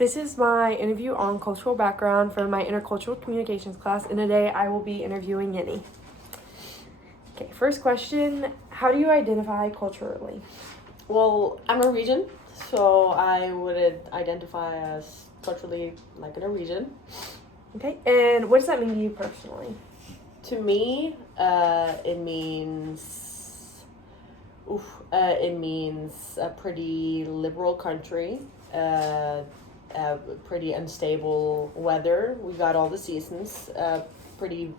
This is my interview on cultural background for my intercultural communications class, and today I will be interviewing Yenny. Okay, first question, how do you identify culturally? Well, I'm Norwegian, so I would identify as culturally like a Norwegian. Okay, and what does that mean to you personally? To me, it means a pretty liberal country, pretty unstable weather. We got all the seasons, pretty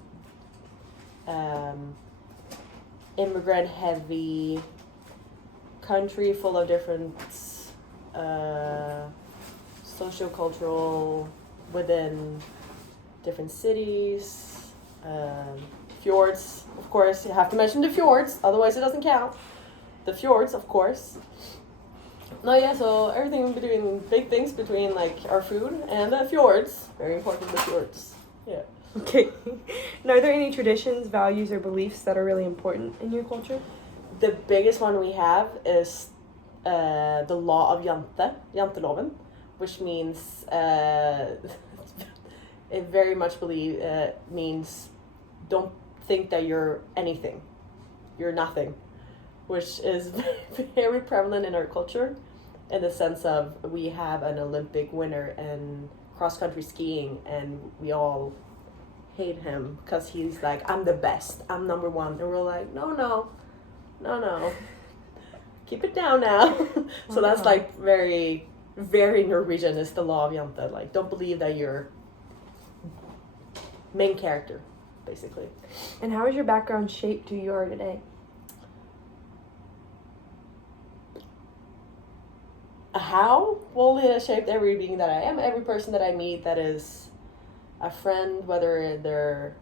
immigrant heavy country full of different socio-cultural within different cities. Fjords, of course, you have to mention the fjords, otherwise it doesn't count. The fjords, of course. No, yeah, so everything between, big things between like our food and the fjords. Very important, the fjords. Yeah. Okay. Now, are there any traditions, values, or beliefs that are really important in your culture? The biggest one we have is the law of janteloven, which means it very much means don't think that you're anything. You're nothing, which is very prevalent in our culture in the sense of we have an Olympic winner in cross-country skiing and we all hate him because he's like, I'm the best, I'm number one. And we're like, no. Keep it down now. So that's like very, very Norwegian is the law of jante. Like, don't believe that you're main character, basically. And how has your background shaped who you are today? How? Well, it has shaped every being that I am. Every person that I meet that is a friend, whether they're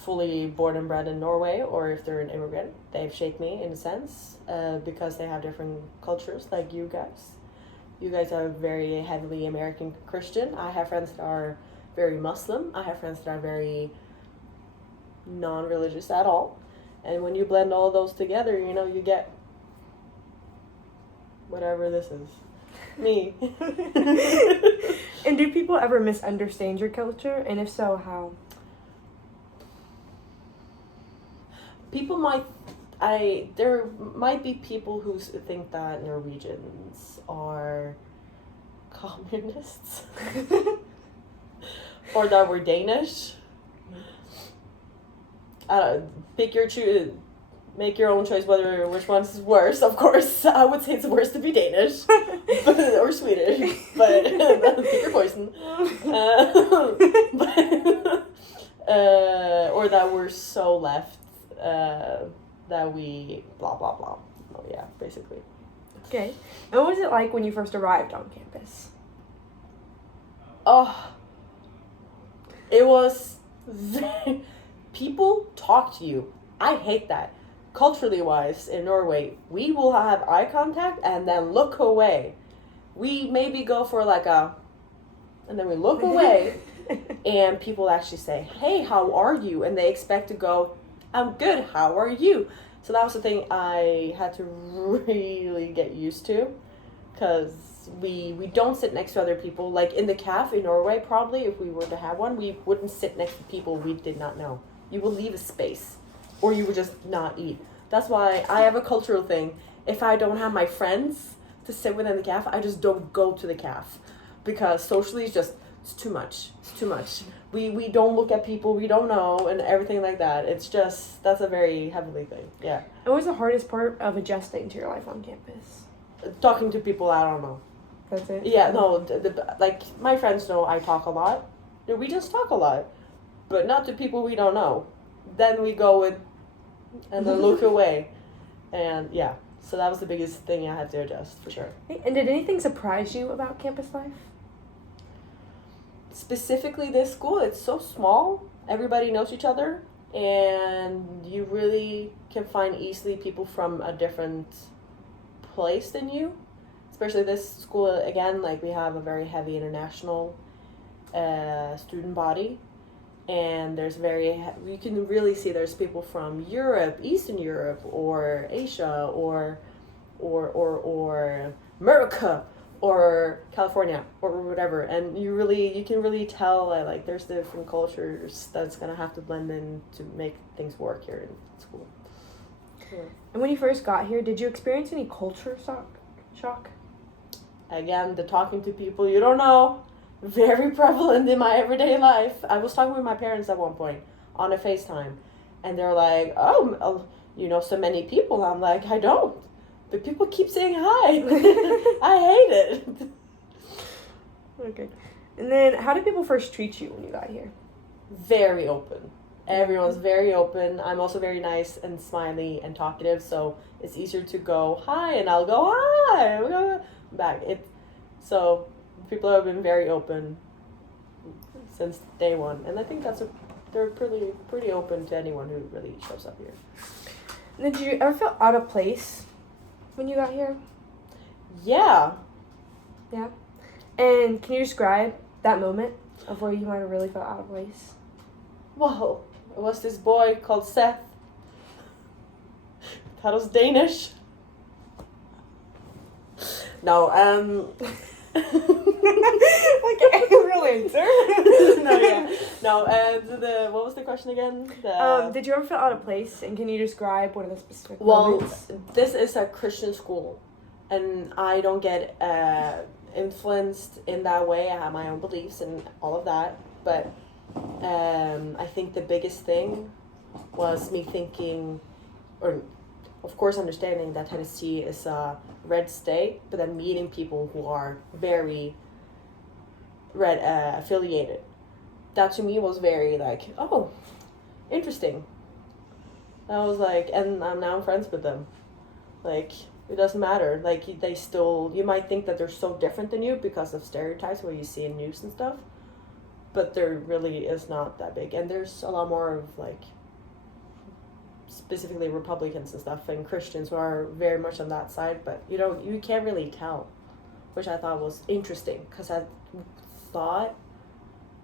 fully born and bred in Norway or if they're an immigrant, they've shaped me in a sense because they have different cultures like you guys. You guys are very heavily American Christian. I have friends that are very Muslim. I have friends that are very non-religious at all. And when you blend all those together, you know, you get whatever this is. Me. And do people ever misunderstand your culture? And if so, how? There might be people who think that Norwegians are communists. Or that we're Danish. Make your own choice which one is worse. Of course, I would say it's worse to be Danish or Swedish, but pick your poison. Or that we're so left that we blah blah blah. Oh yeah, basically. Okay. And what was it like when you first arrived on campus? Oh, it was people talk to you. I hate that. Culturally wise, in Norway, we will have eye contact and then look away. We maybe go for and then we look away, and people actually say, hey, how are you? And they expect to go, I'm good, how are you? So that was the thing I had to really get used to, because we don't sit next to other people. Like in the cafe in Norway, probably, if we were to have one, we wouldn't sit next to people we did not know. You will leave a space, or you would just not eat. That's why I have a cultural thing. If I don't have my friends to sit with in the cafe, I just don't go to the cafe. Because socially it's too much. It's too much. We don't look at people we don't know and everything like that. It's just, that's a very heavily thing. Yeah. And what was the hardest part of adjusting to your life on campus? Talking to people I don't know. That's it? Yeah, no, like my friends know I talk a lot. We just talk a lot. But not to people we don't know. Then we go with and then look away. And yeah, so that was the biggest thing I had to adjust, for sure. And did anything surprise you about campus life? Specifically this school, it's so small. Everybody knows each other. And you really can find easily people from a different place than you. Especially this school, again, like we have a very heavy international student body. And there's you can really see there's people from Europe, Eastern Europe, or Asia, or America, or California or whatever, and you can really tell that like there's different cultures that's gonna have to blend in to make things work here in school. Yeah. And when you first got here, did you experience any culture shock? Again, the talking to people you don't know, very prevalent in my everyday life. I was talking with my parents at one point on a FaceTime, and they're like, "Oh, you know so many people." I'm like, "I don't. But people keep saying hi." I hate it. Okay. And then how did people first treat you when you got here? Very open. Everyone's very open. I'm also very nice and smiley and talkative, so it's easier to go hi and I'll go hi. We'll go back. So people have been very open since day one, and I think they're pretty open to anyone who really shows up here. And did you ever feel out of place when you got here? Yeah. Yeah. And can you describe that moment of where you might have really felt out of place? Well, it was this boy called Seth. That was Danish. No, Okay, real answer. What was the question again? Did you ever feel out of place, and can you describe one of the specific Well, moments? this is a Christian school, and I don't get influenced in that way. I have my own beliefs and all of that, but I think the biggest thing was me thinking, or of course understanding that Tennessee is a red state, but then meeting people who are very red affiliated. That to me was very like, oh, interesting. I was like, and I'm now friends with them. Like, it doesn't matter. Like, you might think that they're so different than you because of stereotypes where you see in news and stuff, but there really is not that big. And there's a lot more of like, specifically Republicans and stuff and Christians who are very much on that side, but you can't really tell, which I thought was interesting because I thought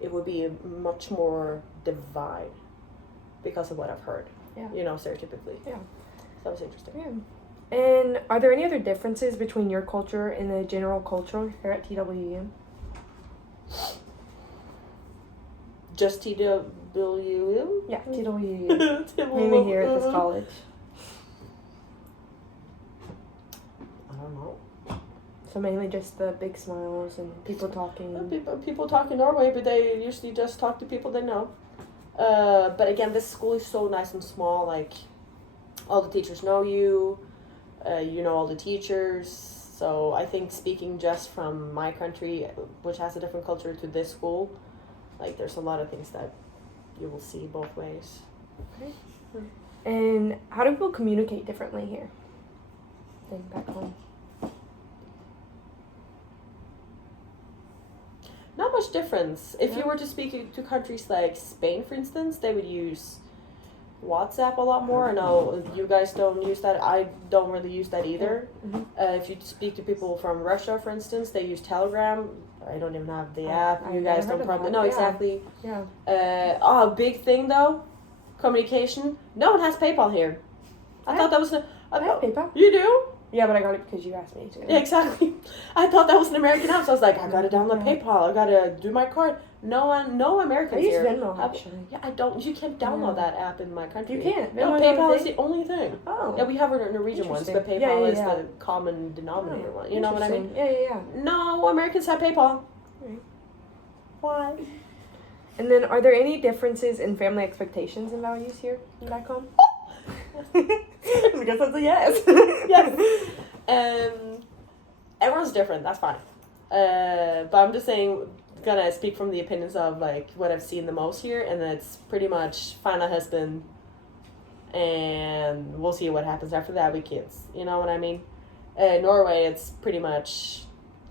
it would be much more divide because of what I've heard. Yeah. Stereotypically. Yeah. So that was interesting. Yeah. And are there any other differences between your culture and the general culture here at TWU? Just TWU? Yeah, TWU. Mainly here at this college. I don't know. So mainly just the big smiles and people talking. People talk in Norway, but they usually just talk to people they know. But again, this school is so nice and small. Like, all the teachers know you. You know all the teachers. So I think speaking just from my country, which has a different culture, to this school, like there's a lot of things that you will see both ways. Okay. And how do people communicate differently here than back home? Not much difference. If you were to speak to countries like Spain, for instance, they would use WhatsApp a lot more. I know you guys don't use that. I don't really use that either. Mm-hmm. If you speak to people from Russia, for instance, they use Telegram. I don't even have the app. You guys don't probably know exactly. Yeah. Big thing though, communication. No one has PayPal here. I thought that was I have PayPal. You do? Yeah, but I got it because you asked me to. Yeah, exactly. I thought that was an American app, so I was like, I gotta download PayPal. I gotta do my card. No Americans I use here. Venmo actually. Yeah, I don't. You can't download that app in my country. You can't. No, PayPal is the only thing. Oh. Yeah, we have our Norwegian ones, but PayPal is the common denominator one. You know what I mean? Yeah. No, Americans have PayPal. Right. Why? And then, are there any differences in family expectations and values here and back home? I guess that's a yes. Yes. Everyone's different. That's fine. But I'm just saying, gonna speak from the opinions of like what I've seen the most here, and it's pretty much find a husband, and we'll see what happens after that with kids. You know what I mean? Norway, it's pretty much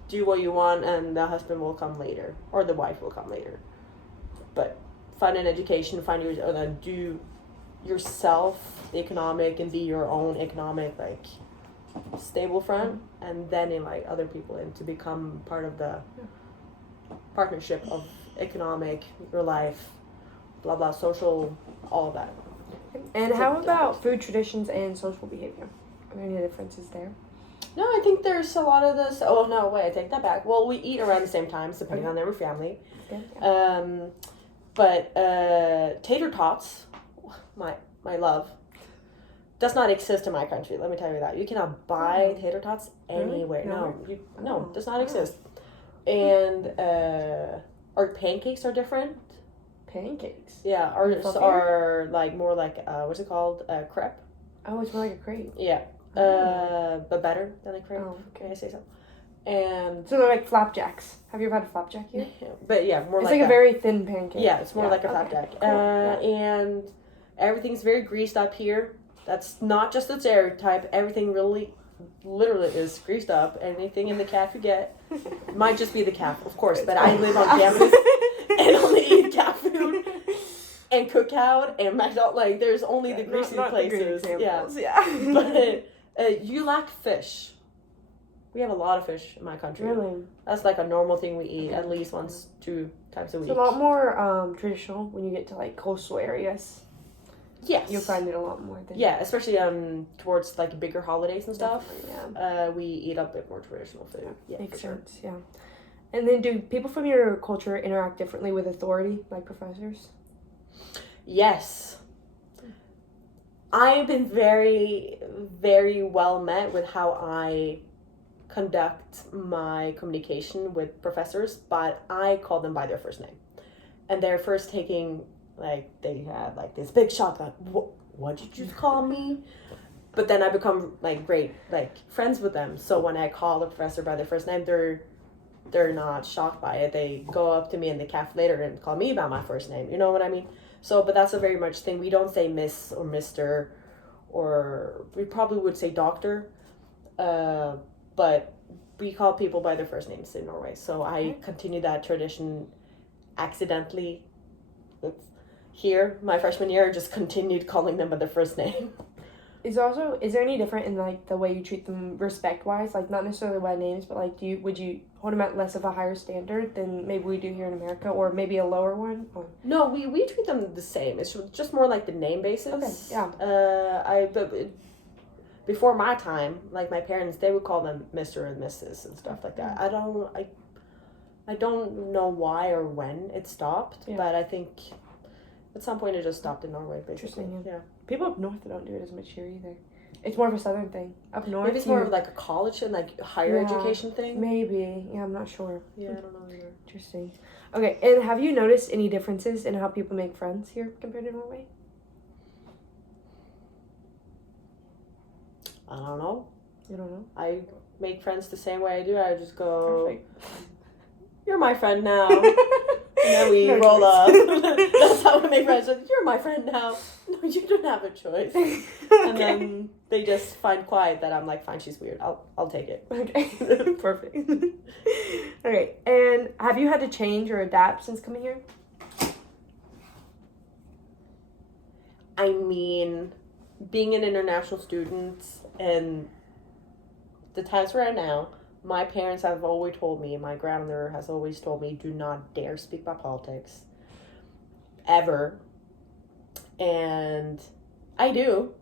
do what you want, and the husband will come later, or the wife will come later. But find an education, do yourself the economic, and be your own economic like stable friend, and then invite other people in to become part of the partnership of economic, your life, blah blah, social, all of that. And how about food traditions and social behavior? Are there any differences there? No, I think there's a lot of this. Oh no, wait, I take that back. Well, we eat around the same times, depending on every family. Okay. Yeah. But tater tots, my love, does not exist in my country. Let me tell you that. You cannot buy tater tots anywhere. Really? No, does not exist. And our pancakes are different. Pancakes. Yeah, ours are like more like what's it called? Crepe. Oh, it's more like a crepe. Yeah. But better than a crepe. Oh, okay. Can I say so? And so they're like flapjacks. Have you ever had a flapjack here? But yeah, more it's like a very thin pancake. Yeah, it's more like a flapjack. Cool. And everything's very greased up here. That's not just a stereotype. Everything really, literally is greased up. Anything in the calf you get might just be the calf, of course. But I live on campus and only eat cat food and cookout and McDonald's. Like, there's only the greasy places. But you lack fish. We have a lot of fish in my country. Really? That's like a normal thing we eat at least 2 times a week. It's a lot more traditional when you get to like coastal areas. Yes. You'll find it a lot more. Yeah, especially towards like bigger holidays and stuff. Yeah. We eat a bit more traditional food. Yeah, makes sense. Yeah. And then, do people from your culture interact differently with authority, like professors? Yes. I've been very, very well met with how I conduct my communication with professors, but I call them by their first name. And they're first taking, like, they have, like, this big shock, like, what did you call me? But then I become, like, great, like, friends with them. So when I call a professor by their first name, they're not shocked by it. They go up to me in the cafe later and call me by my first name. You know what I mean? So, but that's a very much thing. We don't say Miss or Mr. or we probably would say doctor. But we call people by their first names in Norway. So I continue that tradition accidentally. Here, my freshman year, I just continued calling them by their first name. Is there any different in like the way you treat them respect wise? Like not necessarily by names, but like would you hold them at less of a higher standard than maybe we do here in America, or maybe a lower one? Or? No, we treat them the same. It's just more like the name basis. Okay, yeah. Before my time, like my parents, they would call them Mr. and Mrs. and stuff like that. I don't know why or when it stopped, but I think at some point it just stopped in Norway, basically. Interesting, yeah. People up north don't do it as much here either. It's more of a southern thing. Up north, maybe it's more of like a college and like higher education thing. Maybe, yeah, I'm not sure. Yeah, I don't know either. Interesting. Okay, and have you noticed any differences in how people make friends here compared to Norway? I don't know. You don't know? I make friends the same way I do. I just go, Perfect. You're my friend now. And then we roll up. That's how we make friends. You're my friend now. No, you don't have a choice. And then they just find quiet that I'm like, fine, she's weird. I'll take it. Okay. Perfect. Okay. And have you had to change or adapt since coming here? I mean, being an international student and the times we're at now, my parents have always told me, my grandmother has always told me, do not dare speak about politics. Ever. And I do.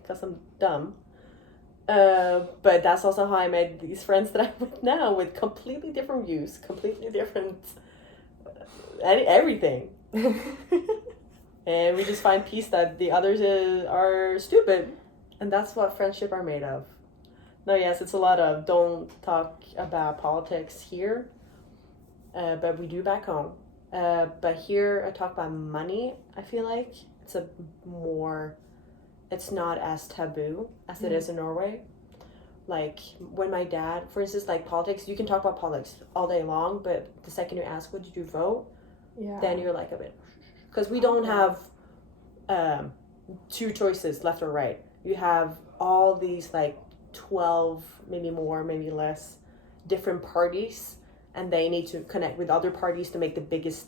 Because I'm dumb. But that's also how I made these friends that I'm with now, with completely different views, completely different everything. And we just find peace that the others are stupid. And that's what friendship are made of. No, yes, it's a lot of don't talk about politics here, but we do back home. But here I talk about money, I feel like. It's not as taboo as it is in Norway. Like, when my dad, for instance, like politics, you can talk about politics all day long, but the second you ask, what did you vote? Yeah. Then you're like a bit, because we don't have two choices, left or right. You have all these, like, 12, maybe more, maybe less, different parties, and they need to connect with other parties to make the biggest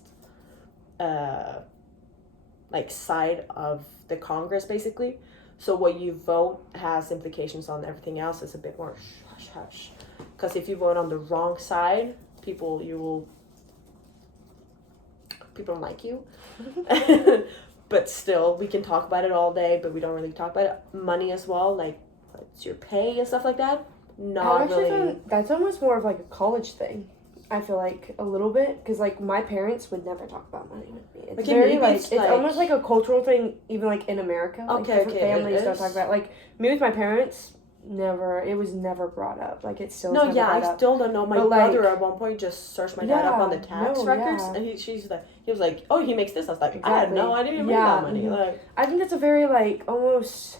like side of the Congress, basically. So what you vote has implications on everything else. It's a bit more hush hush, because if you vote on the wrong side, people don't like you. But still, we can talk about it all day, but we don't really talk about it. Money as well, like it's your pay and stuff like that. I Not actually really. found that's almost more of like a college thing. I feel like a little bit because like my parents would never talk about money with me. It's Okay, very maybe like it's, it's like- almost like a cultural thing, even like in America. Like Okay, different okay, it families don't is. talk about like me with my parents. Never, it was never brought up. Like it's still No, never yeah, brought I up. still don't know. My But, like- brother at one point just searched my dad up on the tax records, yeah. and he was like, "Oh, he makes this." I was like, "I had no idea he made Yeah, that money." mhm. Like, I think that's a very like almost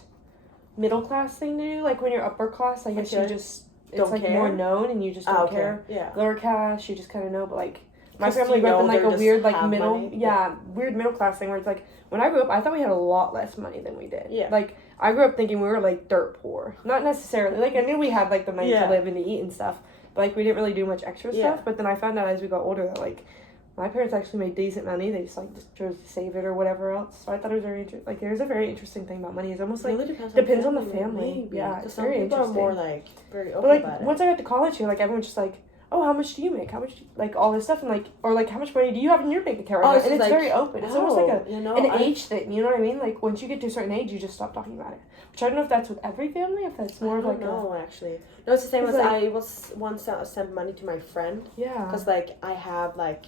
middle class thing to do. Like when you're upper class, I guess you Okay. just it's Don't like care? more known and you just don't okay, care. yeah. Lower class, you just kind of know. But like my 'Cause family you grew up know in like they're a just weird like have middle, money. weird middle class thing where it's like when I grew up, I thought we had a lot less money than we did. Yeah. Like I grew up thinking we were like dirt poor. Not necessarily. Like I knew we had like the money Yeah. to live and to eat and stuff, but like we didn't really do much extra Yeah. stuff. But then I found out as we got older that like my parents actually made decent money. They just chose to save it or whatever else. So I thought it was very interesting. Like there's a very interesting thing about money. It's almost like Really depends on the family. Maybe. Yeah, 'Cause it's some very people interesting. are more like very open But like about it. once I got to college here, like everyone's just like, oh, how much do you make? How much like all this stuff and like or like how much money do you have in your bank account? Oh, Right it's now? And just it's like, very open. It's almost like an I- age thing. You know what I mean? Like once you get to a certain age, you just stop talking about it. Which I don't know if that's with every family. If that's more I of don't like know, actually. No, it's the same as It's like- I was once sent money to my friend. yeah. Because, like, I have, like,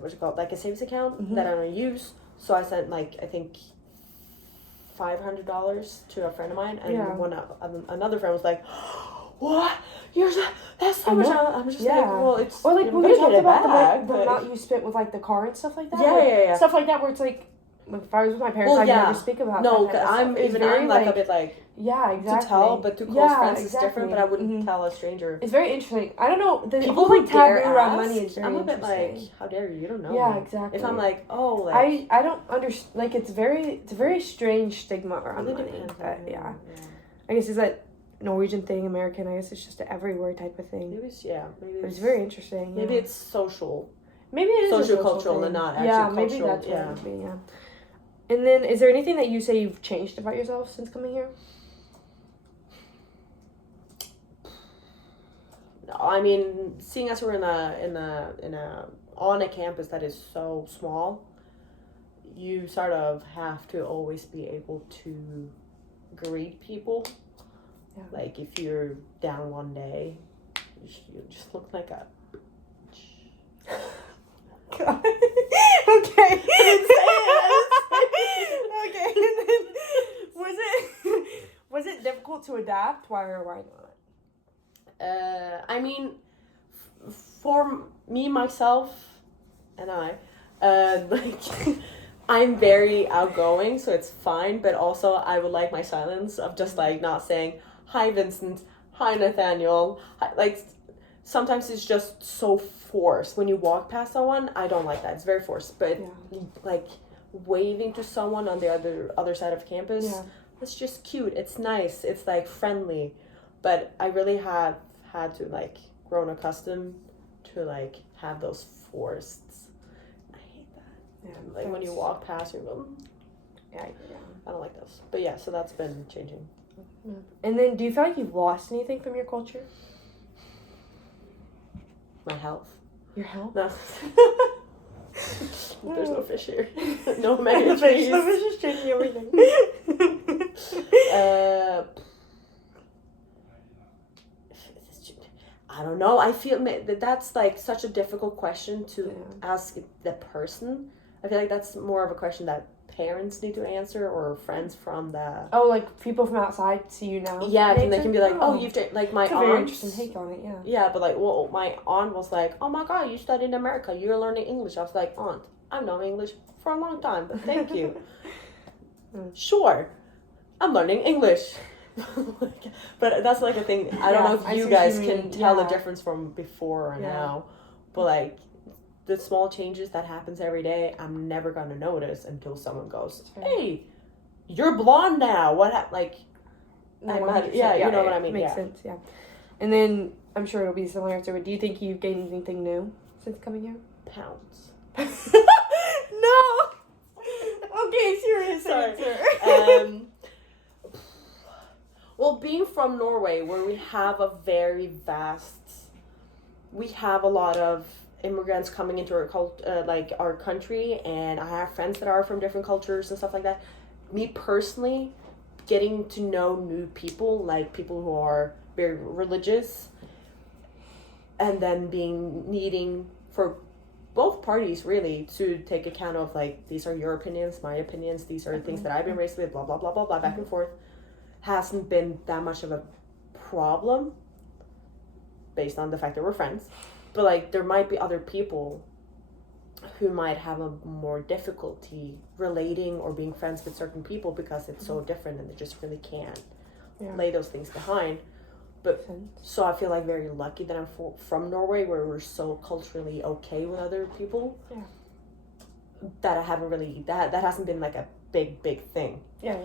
what's it called? Like a savings account Mhm. that I don't use. So I sent, like, I think $500 to a friend of mine. And Yeah. another friend was like, what? That's so I much. know. I'm just Yeah. like, well, it's. Or like I'm when gonna you talked get it about back, the but- amount you spent with like the car and stuff like that. Yeah, like, yeah, yeah. Stuff like that where it's like if I was with my parents, Well, I'd yeah. never speak about No, that because kind of stuff. It's I'm very, like a bit like yeah, exactly. to tell, but to close Yeah, friends is exactly. different. But I wouldn't Mhm. tell a stranger. It's very interesting. I don't know. The People whole who like taboo dare around ask, money is very I'm a bit interesting. like, how dare you? You don't know. Yeah, me. exactly. If I'm like, oh, like. I don't understand. Like it's a very strange stigma around Really money. depends But on yeah, who, I guess is that Norwegian thing, American. I guess it's just an everywhere type of thing. Maybe it's But it's very interesting. Maybe yeah. it's social. Maybe it is a social Sociocultural thing. and not yeah, actually maybe cultural, that's what yeah. it would be. Yeah. And then, is there anything that you say you've changed about yourself since coming here? No, I mean, seeing as we're on a campus that is so small, you sort of have to always be able to greet people. Yeah. Like if you're down one day, you just look like a. God. Okay. Okay. Was it difficult to adapt? Why or why not? I mean, for me, myself, and like, I'm very outgoing, so it's fine, but also I would like my silence of just, like, not saying, hi, Vincent, hi, Nathaniel, hi, like, sometimes it's just so forced. When you walk past someone, I don't like that. It's very forced, but, like, waving to someone on the other side of campus, it's just cute. It's nice. It's, like, friendly, but I really have had to, like, grown accustomed to, like, have those forced. I hate that. Yeah, Like when you walk past, you go. Yeah. I don't like those. But yeah, so that's been changing. And then, do you feel like you've lost anything from your culture? My health. Your health? No. There's no fish here. No omega The fish 3s. is changing everything. I don't know. I feel that that's like such a difficult question to ask the person. I feel like that's more of a question that parents need to answer or friends from the. Oh, like people from outside see you now. Yeah, and they can be like, oh, you've like my That's a aunt. very interesting take on it. Yeah. Yeah, but like, well, my aunt was like, oh my god, you studied in America. You're learning English. I was like, aunt, I've known English for a long time, but thank you. Sure, I'm learning English. But that's like a thing. I don't know if you guys can tell the difference from before or now, but like the small changes that happens every day, I'm never gonna notice until someone goes, "Hey, you're blonde now. What like?" No, you know what I mean. Makes sense. Yeah. And then I'm sure it'll be a similar answer. But do you think you've gained anything new since coming here? Pounds. No. Okay, serious answer. Well, being from Norway, where we have a very we have a lot of immigrants coming into our country, and I have friends that are from different cultures and stuff like that. Me personally, getting to know new people, like people who are very religious, and then needing for both parties really to take account of like, these are your opinions, my opinions, these are things that I've been raised with, blah blah blah blah blah, back and forth, hasn't been that much of a problem based on the fact that we're friends. But like, there might be other people who might have a more difficulty relating or being friends with certain people because it's so different and they just really can't lay those things behind. But so I feel like very lucky that I'm from Norway, where we're so culturally okay with other people. Yeah. That I haven't really, that hasn't been like a big thing. Yeah.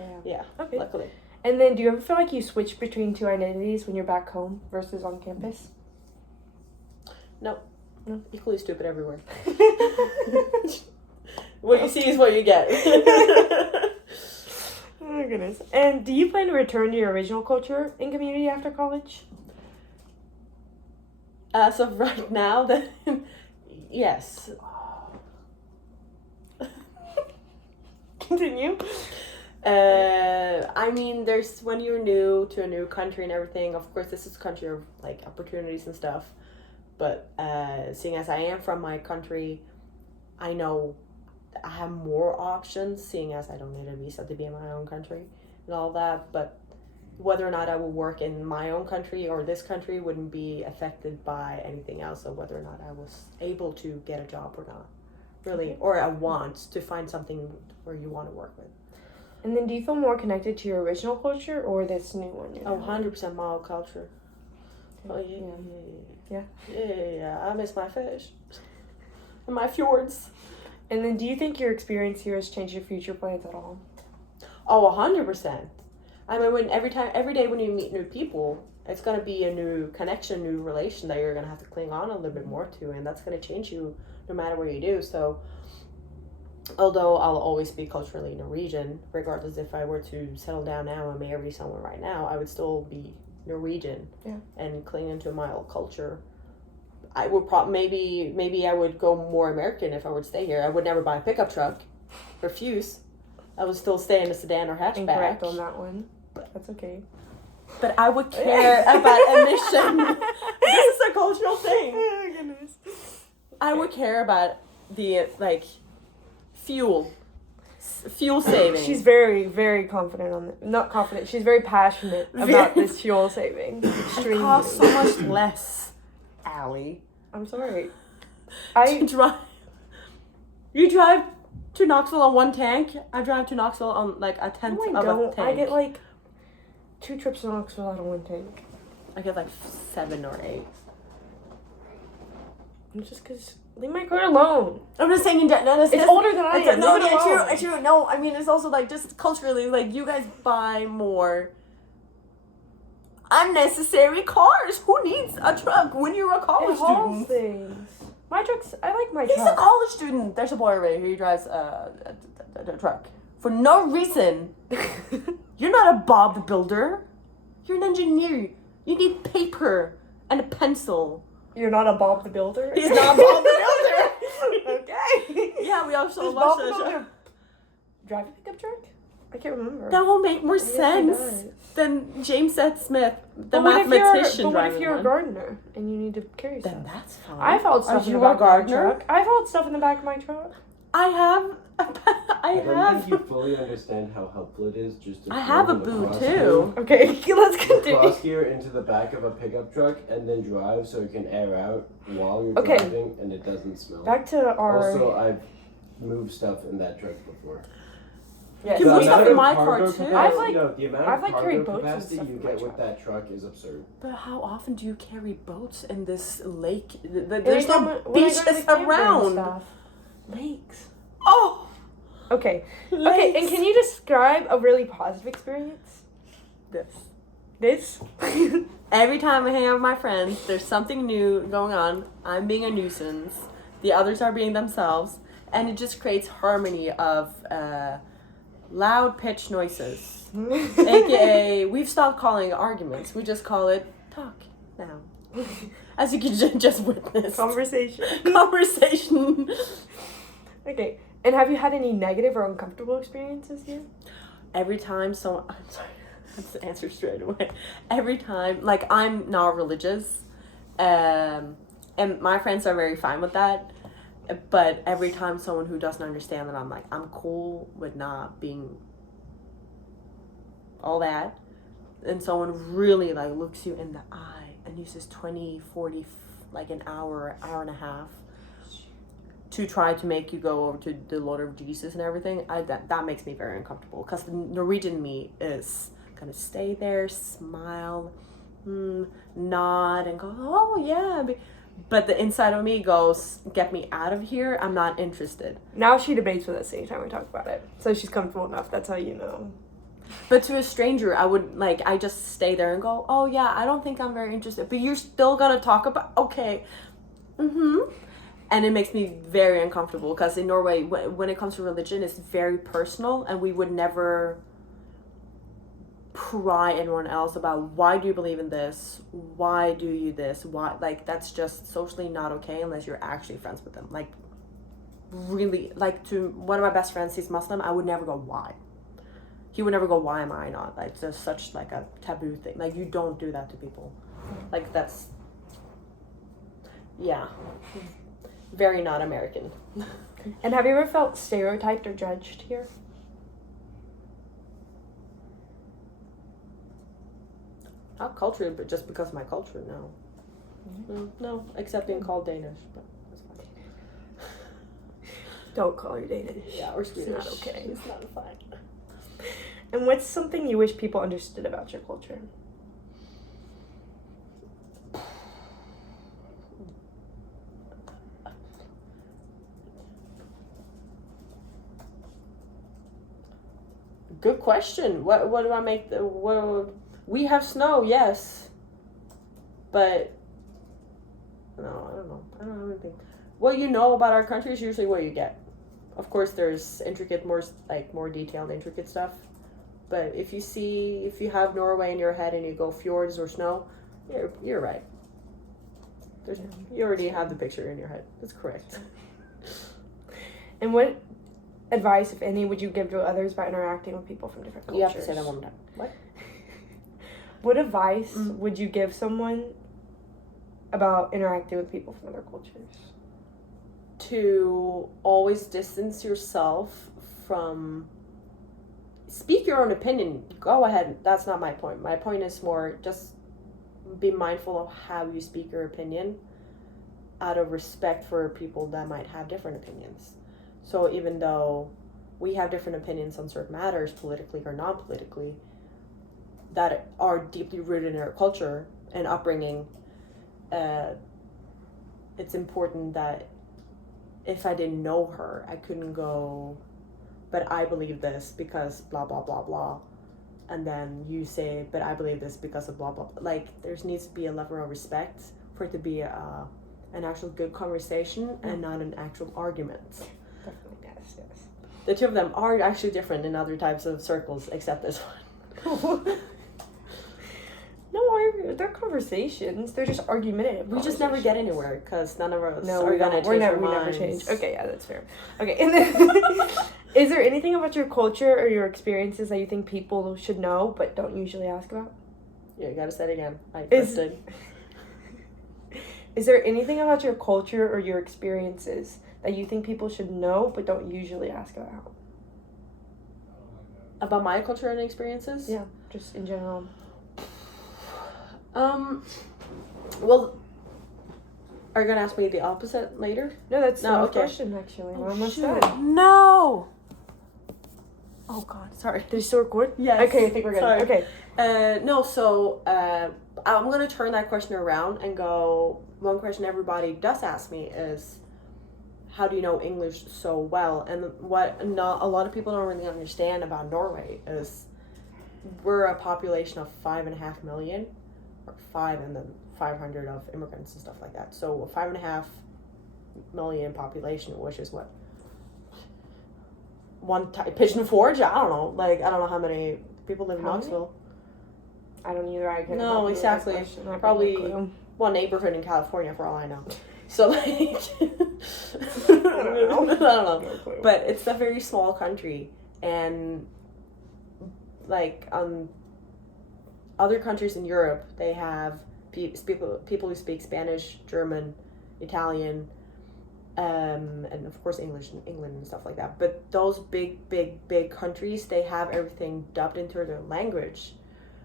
Okay. Luckily. And then, do you ever feel like you switch between two identities when you're back home versus on campus? No. No. Equally stupid everywhere. What you see is what you get. Oh my goodness. And do you plan to return to your original culture and community after college? As of right now, then, yes. Continue. I mean, there's, when you're new to a new country and everything, of course, this is a country of like opportunities and stuff. But seeing as I am from my country, I know I have more options, seeing as I don't need a visa to be in my own country and all that. But whether or not I will work in my own country or this country wouldn't be affected by anything else, of whether or not I was able to get a job or not, really. Or I want to find something where you want to work with. And then, do you feel more connected to your original culture or this new one? Oh, 100% my old culture. Oh, yeah. I miss my fish and my fjords. And then, do you think your experience here has changed your future plans at all? Oh, 100%. I mean, every day when you meet new people, it's going to be a new connection, new relation that you're going to have to cling on a little bit more to, and that's going to change you no matter what you do. So, although I'll always be culturally Norwegian, regardless if I were to settle down now and marry someone right now, I would still be Norwegian and cling into my old culture. I would maybe I would go more American if I would stay here. I would never buy a pickup truck. Refuse. I would still stay in a sedan or hatchback. Incorrect on that one. That's okay. But I would care about emission. This is a cultural thing. Oh my goodness. I would care about the fuel saving. She's very, very confident on it. Not confident. She's very passionate about this fuel saving. It costs so much less, Allie. I'm sorry. You drive to Knoxville on one tank. I drive to Knoxville on like a tenth of a tank. I get like 2 trips to Knoxville out of one tank. I get like 7 or 8. Just because. Leave my car alone. I'm just saying, it's older than I am. No, true. No, I mean, it's also like, just culturally, like, you guys buy more unnecessary cars. Who needs a truck when you're a college student? Things. My truck's, I like my truck. truck. He's a college student. There's a boy already who drives a truck. For no reason. You're not a Bob the Builder. You're an engineer. You need paper and a pencil. You're not a Bob the Builder? He's not Bob the Builder. Okay. Yeah, we also watched that show. Drive a pickup truck? I can't remember. That will make more sense than James Z. Smith, the mathematician. But what if you're a gardener and you need to carry stuff? Then that's fine. I've hauled stuff in the back of my truck. I've hauled stuff in the back of my truck. I don't think you fully understand how helpful it is just to I have a boot too. Okay, let's continue. Cross gear into the back of a pickup truck and then drive so it can air out while you're driving and it doesn't smell. Back to our... Also, I've moved stuff in that truck before. Yes. You can move stuff in my car too. The amount of carried cargo boats and capacity stuff you in my get with truck. that truck is absurd. But how often do you carry boats in this lake? There's There's no beaches around. Lakes. Oh! Okay. Lakes. Okay, and can you describe a really positive experience? This? Every time I hang out with my friends, there's something new going on. I'm being a nuisance. The others are being themselves. And it just creates harmony of loud pitch noises. AKA, we've stopped calling it arguments. We just call it talk now. As you can just witness. Conversation. Conversation. Okay. And have you had any negative or uncomfortable experiences here? every time someone, I'm sorry, that's the answer straight away. Every time, like, I'm not religious, and my friends are very fine with that. But every time someone who doesn't understand that, I'm like, I'm cool with not being all that. And someone really, like, looks you in the eye and uses 20, 40, like an hour and a half to try to make you go over to the Lord of Jesus and everything, that makes me very uncomfortable. Because the Norwegian me is gonna stay there, smile, nod, and go, oh yeah. But the inside of me goes, get me out of here. I'm not interested. Now she debates with us anytime we talk about it. So she's comfortable enough. That's how you know. But to a stranger, I would, like, I just stay there and go, oh yeah, I don't think I'm very interested. But you're still gonna talk about, okay. And it makes me very uncomfortable because in Norway, when it comes to religion, it's very personal, and we would never pry anyone else about why do you believe in this, why do you this, why, like, that's just socially not okay unless you're actually friends with them. Like, really, like, to one of my best friends, he's Muslim, I would never go, why? He would never go, why am I not? Like, there's such, like, a taboo thing. Like, you don't do that to people. Like, that's, yeah, very not American. And have you ever felt stereotyped or judged here? Not culture, but just because of my culture, no. No, except being called Danish, but that's fine. Don't call her Danish. Yeah, or Swedish. It's not okay. It's not fine. And what's something you wish people understood about your culture? Good question. What do I make we have snow, yes. But no, I don't know. I don't know anything. What you know about our country is usually what you get. Of course there's intricate, more detailed intricate stuff. But if you have Norway in your head and you go fjords or snow, you're right. You already have the picture in your head. That's correct. And what advice, if any, would you give to others about interacting with people from different cultures? You have to say that one more time. What? What advice would you give someone about interacting with people from other cultures? To always distance yourself from... Speak your own opinion. Go ahead. That's not my point. My point is more just be mindful of how you speak your opinion out of respect for people that might have different opinions. So even though we have different opinions on certain matters, politically or non-politically, that are deeply rooted in our culture and upbringing, it's important that if I didn't know her, I couldn't go, but I believe this because blah, blah, blah, blah. And then you say, but I believe this because of blah, blah, blah. Like, there needs to be a level of respect for it to be an actual good conversation and not an actual argument. Definitely, yes. The two of them are actually different in other types of circles, except this one. No, they're conversations. They're just argumentative. We just never get anywhere because none of us No, are gonna change our we never minds. change. Okay, yeah, that's fair. Okay, and then is there anything about your culture or your experiences that you think people should know but don't usually ask about? Yeah, you gotta say it again. I Is it. there anything about your culture or your experiences that you think people should know but don't usually ask about? About my culture and experiences? Yeah, just in general. Well, are you gonna ask me the opposite later? No, that's No, no okay. question, actually. We're almost shoot. done. No! Oh, God, sorry. Did you still record? Yes. Okay, I think we're good. Sorry. Okay. No, so I'm gonna turn that question around and go, one question everybody does ask me is, how do you know English so well? And what not a lot of people don't really understand about Norway is we're a population of 5.5 million, or 5 and then 500 of immigrants and stuff like that. So a 5.5 million population, which is what, Pigeon Forge? I don't know. Like, I don't know how many people live in How Knoxville. I don't either. I can No, exactly. Probably one neighborhood in California for all I know. So like, I don't know. No clue. But it's a very small country, and like other countries in Europe, they have people who speak Spanish, German, Italian, and of course English in England and stuff like that. But those big countries, they have everything dubbed into their language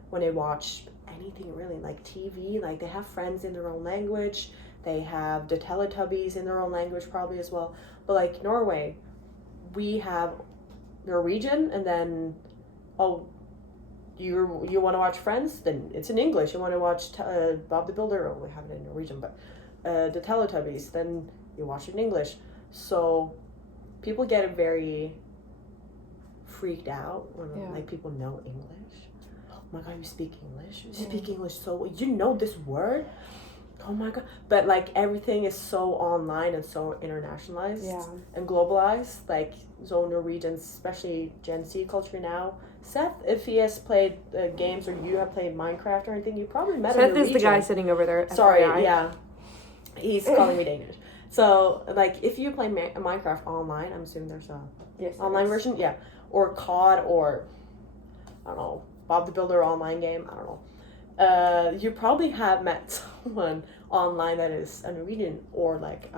when they watch anything really, like TV. Like they have Friends in their own language. They have the Teletubbies in their own language probably as well. But like Norway, we have Norwegian, and then you want to watch Friends, then it's in English. You want to watch Bob the Builder, we have it in Norwegian, but the Teletubbies, then you watch it in English. So people get very freaked out when like people know English. Oh my god, you speak English? You speak English so well. You know this word? Oh my god. But like everything is so online and so internationalized and globalized. Like so Norwegians, especially Gen Z culture now. Seth, if he has played games or you have played Minecraft or anything, you probably met a Norwegian. Seth is the guy sitting over there. Sorry, FYI. yeah. He's calling me Danish. So, like, if you play Minecraft online, I'm assuming there's a online version, or COD, or, I don't know, Bob the Builder online game, I don't know. You probably have met someone online that is a Norwegian or, like,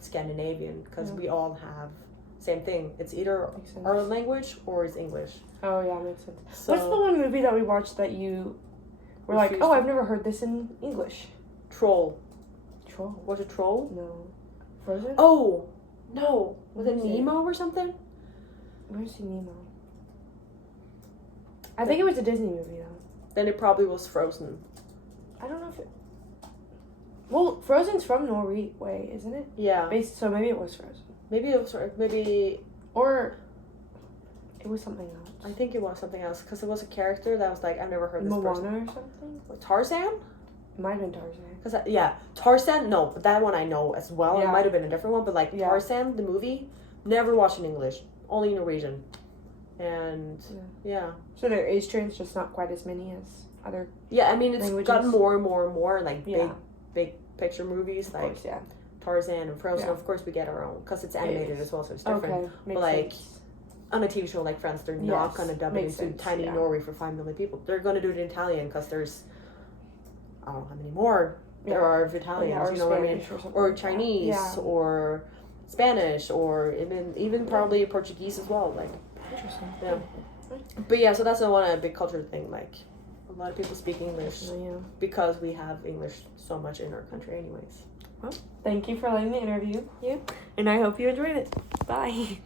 Scandinavian, because we all have same thing. It's either our language or it's English. Oh, yeah, makes sense. So, what's the one movie that we watched that you were like, oh, I've never heard this in English? Troll. Troll? Was it Troll? No. Frozen? Oh, no. Was it Nemo or something? Where's Nemo? I think it was a Disney movie, though. Then it probably was Frozen. I don't know if it... Well, Frozen's from Norway, isn't it? Yeah. So maybe it was Frozen. Maybe it was... Or... It was something else. I think it was something else, because it was a character that was like, I've never heard this person. Moana or something? Tarzan? It might have been Tarzan. Tarzan, no, but that one I know as well. Yeah. It might have been a different one, but like Tarzan, the movie, never watched in English, only in Norwegian. And, So there is trends, just not quite as many as other Yeah, I mean, it's languages. gotten more and more, like, big picture movies, of like course, Tarzan and Frozen. Of course, we get our own, because it's animated as well, so it's different. Okay, but, like, on a TV show like Friends, they're not going to dub it into tiny Norway for 5 million people. They're going to do it in Italian, because there's, I don't know how many more there are of Italians, you know what I mean? Or Chinese, or Spanish, or even probably Portuguese as well. Like, interesting. Yeah. But yeah, so that's a big culture thing. Like, a lot of people speak English because we have English so much in our country, anyways. Well, thank you for letting me interview you, and I hope you enjoyed it. Bye.